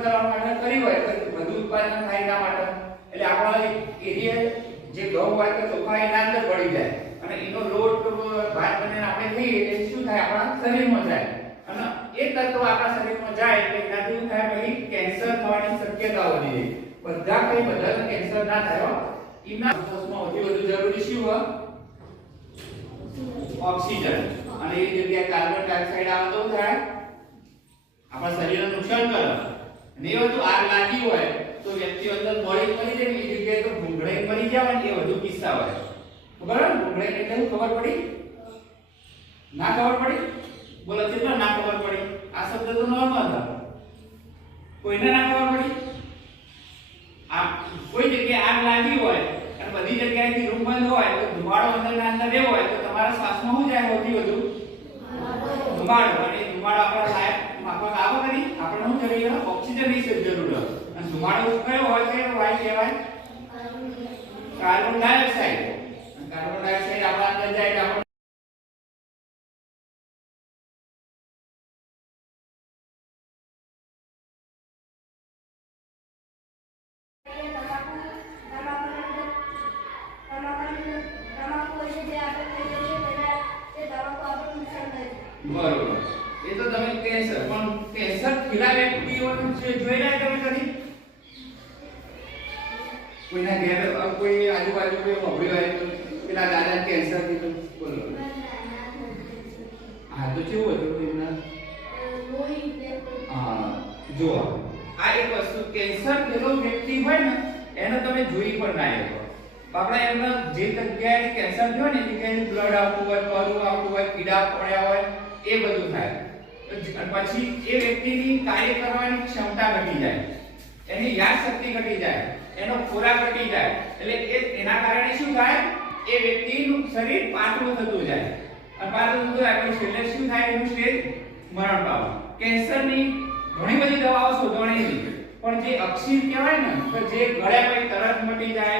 કરવા માટે કરી હોય તો વધુ ઉત્પાદન થાય એના માટે એટલે આપણા એરિયા જે ઘઉં હોય તો ચોખા એના અંદર પડી જાય અને એનો લોટ ભાત બનીને આપણે ખાઈએ એટલે શું થાય આપણા શરીરમાં જાય અને એ તત્વ આપણા શરીરમાં જાય એટલે એનાથી શું થાય પછી કેન્સર થવાની શક્યતા વધી જાય બધા કેન્સર ના થાય હો એના કોષમાં સૌથી વધુ જરૂરી શું હોય ઓક્સિજન અને એ જગ્યાએ કાર્બન ડાયોક્સાઇડ આવે તો થાય આપણા શરીરને નુકસાન કરે અને એ બધું આગ લાગી હોય તો વ્યક્તિ અંદર મરી જાય એ જગ્યાએ તો ભૂંગળાઈ મરી જાય ને એ વધુ કિસ્સા હોય ખબર ને ભૂંગળાઈ એટલે શું ખબર પડી ના ખબર પડી બોલો કેટલા ના ખબર પડી આ શબ્દ તો નોર્મલ છે કોઈને ના ખબર પડી આ કોઈ જગ્યાએ આગ લાગી હોય અને બધી જગ્યાએથી રૂમ બંધ હોય તો ધુમાડો અંદરના અંદર રહેવો હોય તો તમારા શ્વાસમાં શું જાય સૌથી વધુ ધુમાડો અને ધુમાડો આપણા લાયક માપક આવે કરી આપણે શું જોઈએ ઓક્સિજનની જરૂર હોય અને ધુમાડો કયો હોય કે વાયુ કહેવાય કાર્બન ડાયોક્સાઇડ આપણા અંદર જાય એટલે આપણે બરોબર એ તો તમે કેન્સર પણ કેન્સર થયેલા વ્યક્તિઓને જોઈ રહ્યા તમે કદી કોઈના ઘેર કોઈ આજુબાજુ કોઈ મોભી હોય તો પેલા દાદા કેન્સર થયું બોલો હા તો કેવું હતું એમના હા જો આ એક વસ્તુ કેન્સર થયેલો વ્યક્તિ હોય ને એને તમે જોઈ પણ ના શકો આપણે એમના જે જગ્યાએ કેન્સર થયો ને એ જગ્યાએ બ્લડ આવતું હોય પરું આવતું હોય પીડા પડ્યા હોય એ બધું થાય પછી એ વ્યક્તિની કાર્ય કરવાની ક્ષમતા ઘટી જાય એની યાદશક્તિ ઘટી જાય એનો ખોરાક ઘટી જાય એટલે એના કારણે શું થાય એ વ્યક્તિનું શરીર પાતળું થતું જાય અને પાતળું થતું જાય પછી છેલ્લે શું થાય એનું સ્ટેજ મરણ પામે કેન્સરની ઘણી બધી દવાઓ શોધવાની પણ જે અક્ષીર કહેવાય ને તો જે ગળ્યા પછી તરત મટી જાય